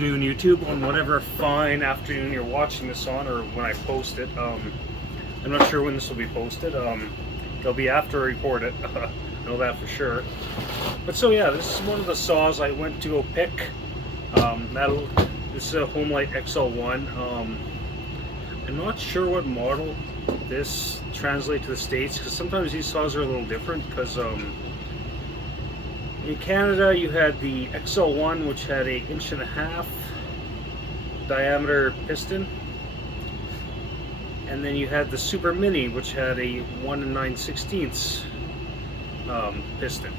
afternoon, YouTube, on whatever fine afternoon you're watching this on, or when I post it. I'm not sure when this will be posted. It'll be after I record it. I know that for sure. But so yeah, this is one of the saws I went to go pick. This is a homelite xl-1. I'm not sure what model this translates to the States, because sometimes these saws are a little different, because in Canada you had the xl-1, which had a 1.5" diameter piston, and then you had the Super Mini, which had a 1 9/16 piston.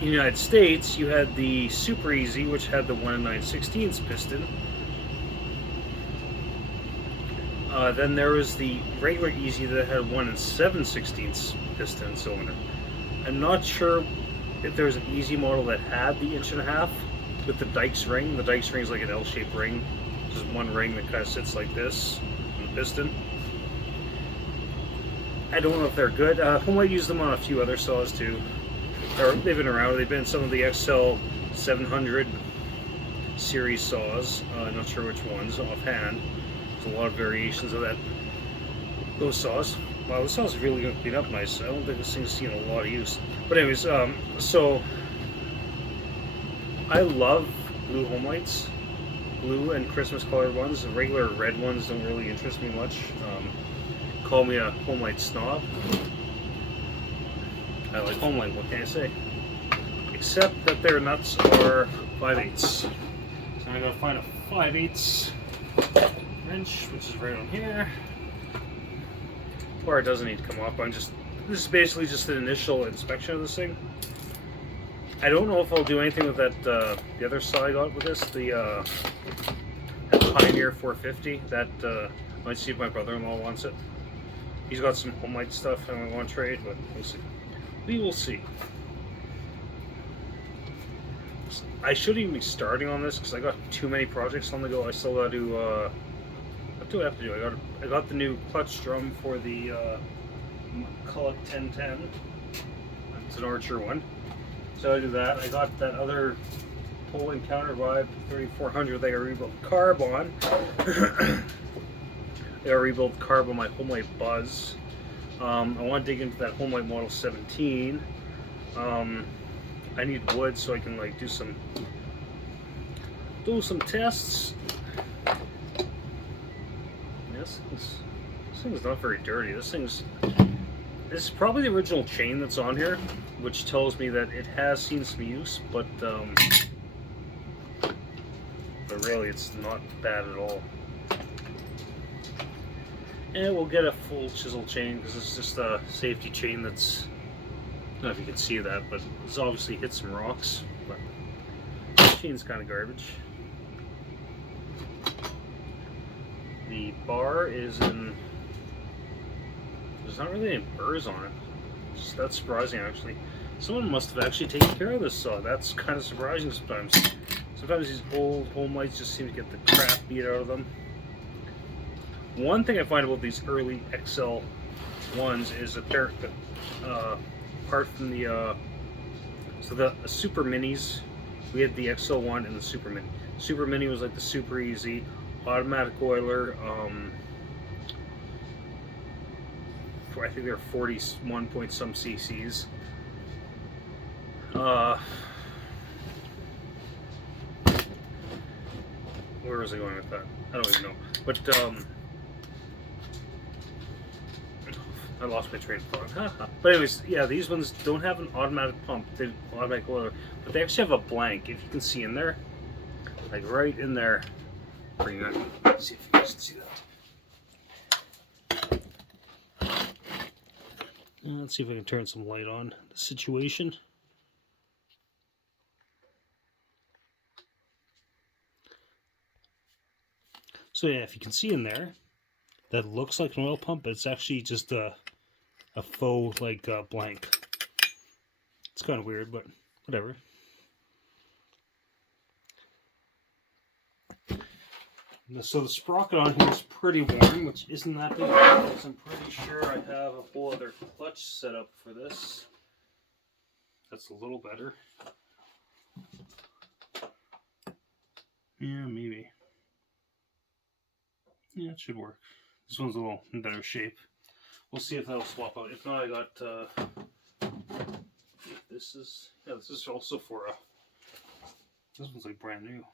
In the United States you had the Super Easy, which had the 1 9/16 piston. Then there was the regular Easy that had 1 7/16 piston cylinder. I'm not sure if there was an Easy model that had the 1.5" with the Dykes ring. The Dykes ring is like an L-shaped ring, just one ring that kind of sits like this on the piston. I don't know if they're good. Homelite used them on a few other saws too. They've been around. They've been in some of the XL700 series saws. I'm not sure which ones offhand. There's a lot of variations of those saws. Wow, this saw's really going to clean up nice. I don't think this thing's seen a lot of use. But anyways, so I love blue homelites. Blue and Christmas colored ones. The regular red ones don't really interest me much. Call me a homelite snob. I like homelite, what can I say? Except that their nuts are 5/8. So I gotta find a 5/8 wrench, which is right on here. Or it doesn't need to come off. this is basically just an initial inspection of this thing. I don't know if I'll do anything with that, the other saw I got with this, that Pioneer 450. That, I might see if my brother-in-law wants it. He's got some homelite stuff and I want to trade, but we'll see. We will see. I shouldn't even be starting on this because I got too many projects on the go. I still got to, what do I have to do? I got the new clutch drum for the McCulloch 1010. It's an Archer one. So I do that. I got that other Poland Counter Vibe 3400 that I rebuilt carb on. I rebuilt carb on my Homelite Buzz. I want to dig into that Homelite Model 17. I need wood so I can like do some tests. This thing's not very dirty. This is probably the original chain that's on here, which tells me that it has seen some use, but really it's not bad at all. And we'll get a full chisel chain because it's just a safety chain that's, I don't know if you can see that, but it's obviously hit some rocks, but the chain's kind of garbage. The bar is in, there's not really any burrs on it. That's surprising actually. Someone must have actually taken care of this saw. That's kind of surprising sometimes. Sometimes these old homelites just seem to get the crap beat out of them. One thing I find about these early XL1s is that they're, apart from the, so the Super Minis, we had the XL1 and the Super Mini. Super Mini was like the Super Easy, automatic oiler, I think they're 41 point some cc's. Where was I going with that? I don't even know. But I lost my train of thought. But anyways, yeah, these ones don't have an automatic pump, they automatic oiler, but they actually have a blank. If you can see in there, like right in there. Bring that. Let's see if you guys can see that. Let's see if I can turn some light on the situation. So yeah, if you can see in there, that looks like an oil pump, but it's actually just a faux like blank. It's kind of weird, but whatever. So the sprocket on here is pretty warm, which isn't that big because I'm pretty sure I have a whole other clutch set up for this. That's a little better. Yeah, maybe. Yeah, it should work. This one's a little in better shape. We'll see if that'll swap out. If not, I got this is also for this one's like brand new.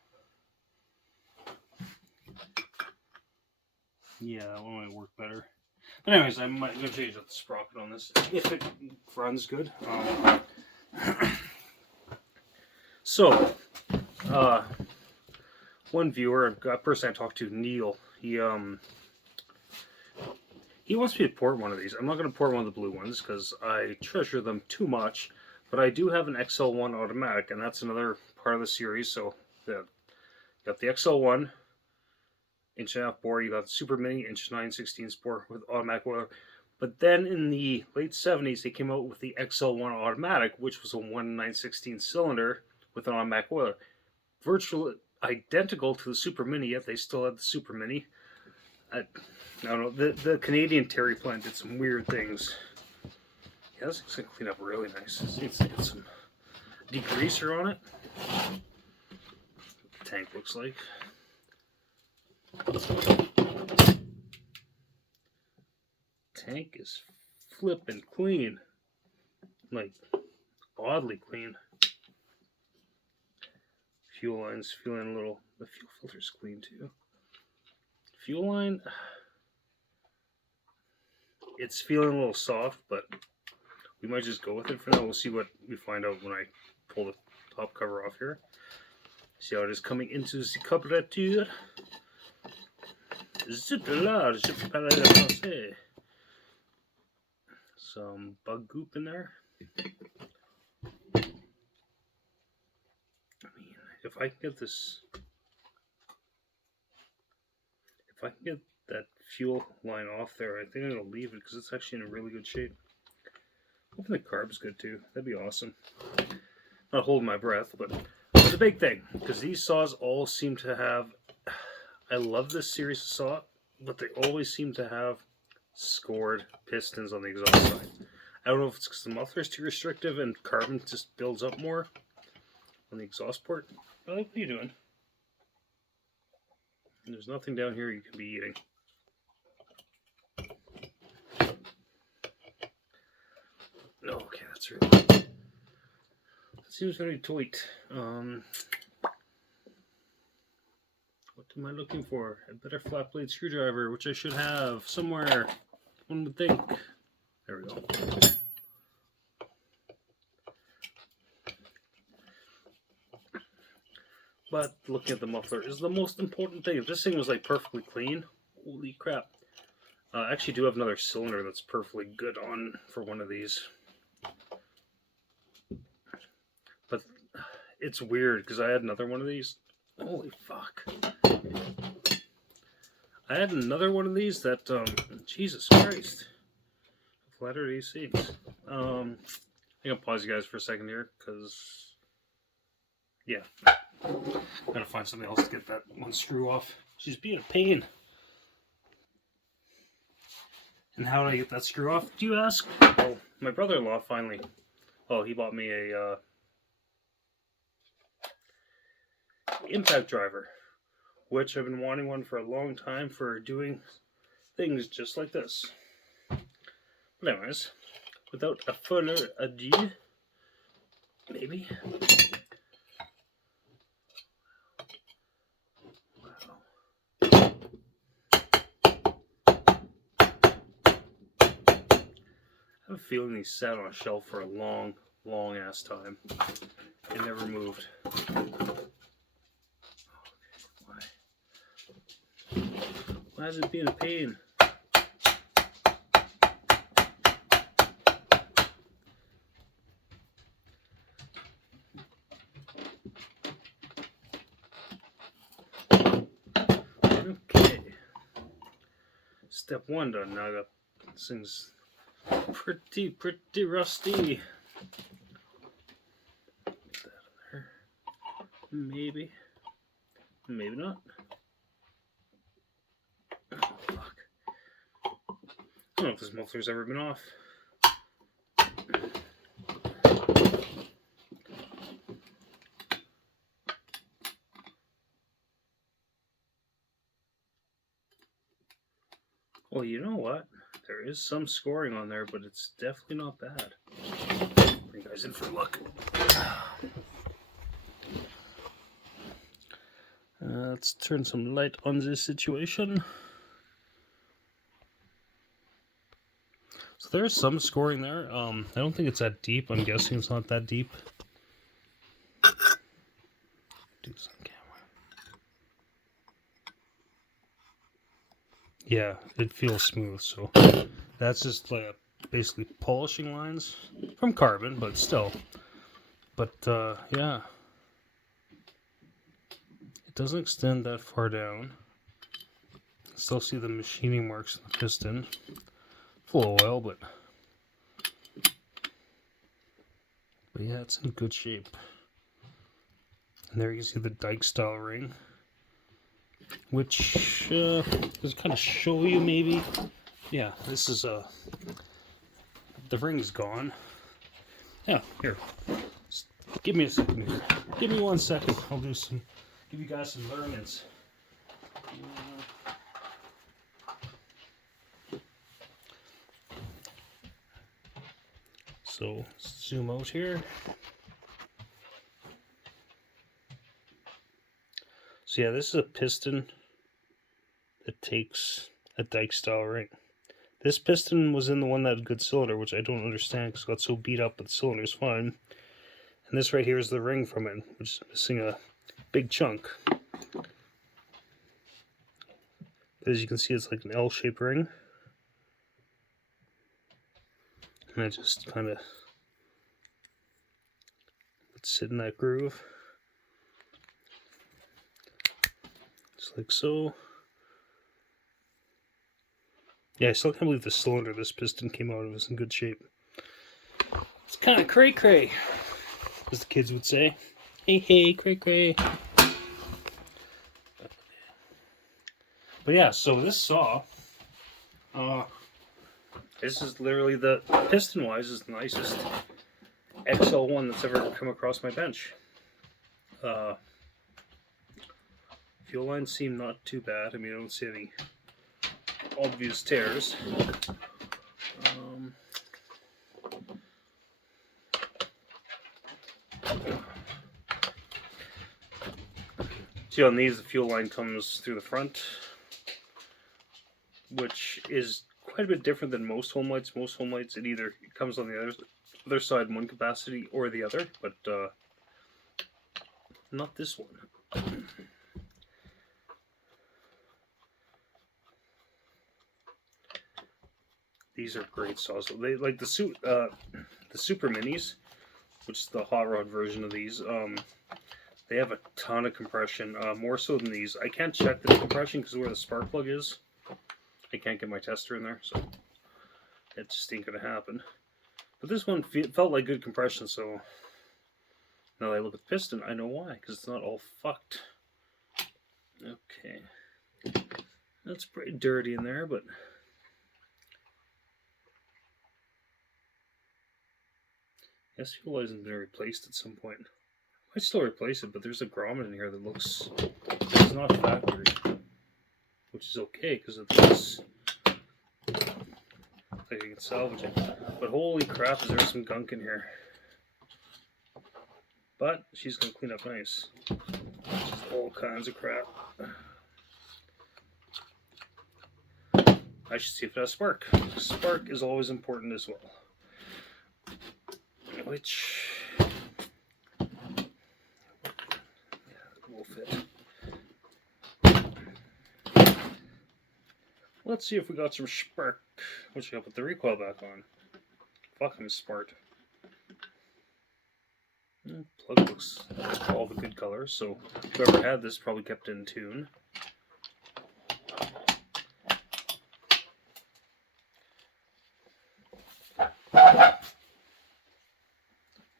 Yeah, that one might work better. But anyways, I might go change out the sprocket on this if it runs good. So, one viewer, a person I talked to, Neil, he wants me to port one of these. I'm not going to port one of the blue ones because I treasure them too much. But I do have an XL-1 automatic, and that's another part of the series. So, got the XL-1 1.5" bore. You got the Super Mini 9/16" bore with automatic oiler. But then in the late 70s, they came out with the XL-1 automatic, which was a 1/9/16 cylinder with an automatic oiler. Virtually identical to the Super Mini, yet they still had the Super Mini. I don't know. The Canadian Terry plant did some weird things. Yeah, this thing's gonna clean up really nice. It's got some degreaser on it. The tank looks like. Tank is flippin' clean. Like, oddly clean. Fuel line's feeling a little. The fuel filter's clean too. Fuel line, it's feeling a little soft, but we might just go with it for now. We'll see what we find out when I pull the top cover off here. See how it is coming into the carburetor. Zut là, je peux parler français. Some bug goop in there. I mean, if I can get this, if I can get that fuel line off there, I think I'm gonna leave it because it's actually in a really good shape. Hoping the carb's good too. That'd be awesome. Not holding my breath, but it's a big thing because these saws all seem to have. I love this series of saw, but they always seem to have scored pistons on the exhaust side. I don't know if it's because the muffler is too restrictive and carbon just builds up more on the exhaust port. What are you doing? And there's nothing down here you can be eating. No, okay, that's really. That seems very tight. What am I looking for? A better flat blade screwdriver, which I should have somewhere. One would think. There we go. But looking at the muffler is the most important thing. If this thing was like perfectly clean, holy crap. I actually do have another cylinder that's perfectly good on for one of these. But it's weird because I had another one of these. Holy fuck. I had another one of these that, Jesus Christ. Flatter AC. I'm gonna pause you guys for a second here because, yeah. Gotta find something else to get that one screw off. She's being a pain. And how did I get that screw off, do you ask? Well, my brother-in-law finally, he bought me a impact driver, which I've been wanting one for a long time for doing things just like this. But anyways, without a further ado, maybe. I have a feeling these sat on a shelf for a long, long ass time and never moved. Why is it being a pain? Okay. Step one done. Now I got this thing's pretty rusty. Put that in there. Maybe. Maybe not. Oh, fuck. I don't know if this muffler's ever been off. Well, you know what? There is some scoring on there, but it's definitely not bad. Bring you guys in for a look. Let's turn some light on this situation. So there's some scoring there. I don't think it's that deep. I'm guessing it's not that deep. Do this on camera. Yeah, it feels smooth. So that's just like basically polishing lines from carbon, but still. But yeah, it doesn't extend that far down. Still see the machining marks on the piston. Full of oil, but yeah, it's in good shape. And there you see the dike style ring, which does kind of show you maybe. Yeah, this is the ring is gone. Yeah, here. Just give me a second here. Give me 1 second. I'll give you guys some learnings. So zoom out here. So yeah, this is a piston that takes a dike style ring. This piston was in the one that had a good cylinder, which I don't understand because it got so beat up, but the cylinder's fine. And this right here is the ring from it, which is missing a big chunk. As you can see, it's like an L-shaped ring. And I just kind of sit in that groove. Just like so. Yeah, I still can't believe the cylinder this piston came out of is in good shape. It's kind of cray-cray, as the kids would say. Hey, cray-cray. But yeah, so this saw, this is literally the, piston-wise, is the nicest XL-1 that's ever come across my bench. Fuel lines seem not too bad. I mean, I don't see any obvious tears. See, on these, the fuel line comes through the front, which is quite a bit different than most homelights. Most homelights, it either comes on the other side in one capacity or the other, but not this one. These are great saws. They like the super minis, which is the hot rod version of these. They have a ton of compression, more so than these. I can't check the compression because where the spark plug is, I can't get my tester in there, so it just ain't gonna happen. But this one felt like good compression, so now that I look at the piston, I know why, because it's not all fucked. Okay, that's pretty dirty in there, but yes, fuel hasn't been replaced at some point. I might still replace it, but there's a grommet in here that looks it's not factory, which is okay because of this. I can salvage it, but holy crap, is there some gunk in here? But she's gonna clean up nice. Just all kinds of crap. I should see if it has spark. Spark is always important as well. Which will fit. Let's see if we got some spark. Which I gotta put the recoil back on. Fuck, I'm smart. Plug looks all the good colors, so whoever had this probably kept it in tune.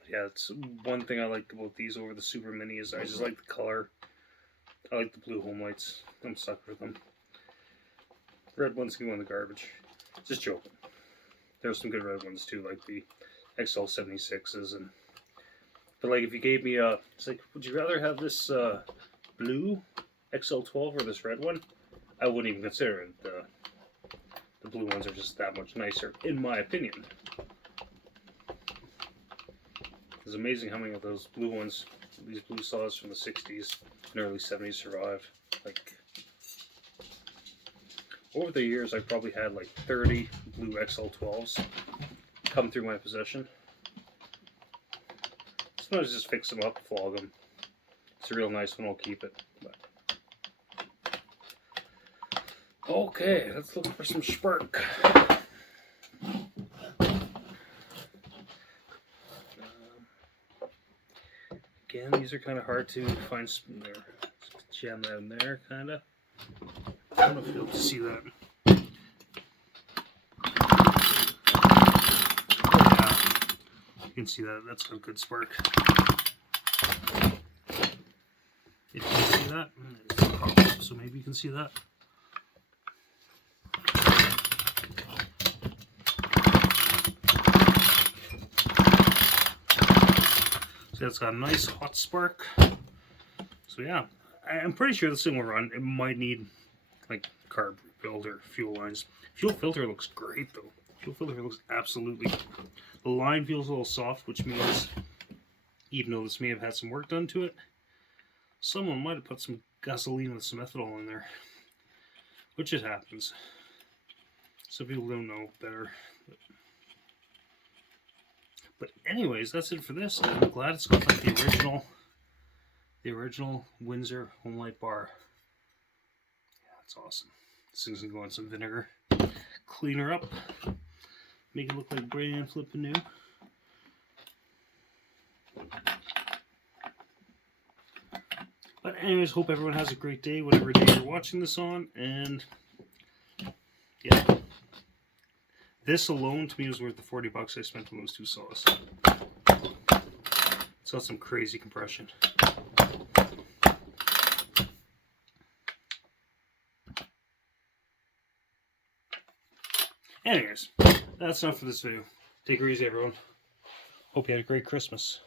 Yeah, it's one thing I like about these over the Super Mini is I just like the color. I like the blue homelights. I'm stuck with them. Red ones can go in the garbage. Just joking. There's some good red ones too, like the XL-76s and. But like, if you gave me it's like, would you rather have this blue XL-12 or this red one? I wouldn't even consider it. the blue ones are just that much nicer, in my opinion. It's amazing how many of those blue ones, these blue saws from the 60s and early 70s survived. Like, over the years, I probably had like 30 blue XL-12s come through my possession. Sometimes just fix them up, flog them. It's a real nice one, I'll keep it. But. Okay, let's look for some spark. Again, these are kind of hard to find. Jam that in there, kind of. I don't know if you'll be able to see that. Oh, yeah. You can see that. That's a good spark. If you can see that, it's a pop-up, so maybe you can see that. So it's got a nice hot spark. So yeah, I'm pretty sure this thing will run. It might need like carb rebuild or fuel lines. Fuel filter looks great though. Fuel filter looks absolutely. The line feels a little soft, which means even though this may have had some work done to it, someone might have put some gasoline with some ethanol in there, which it happens. Some people don't know better. But anyways, that's it for this. I'm glad it's got like the original Windsor homelite bar. Yeah, that's awesome. This thing's gonna go in some vinegar, clean her up, make it look like brand flipping new. But anyways, hope everyone has a great day, whatever day you're watching this on, and yeah. This alone to me was worth the $40 I spent on those two saws. It's got some crazy compression. Anyways, that's enough for this video. Take it easy, everyone. Hope you had a great Christmas.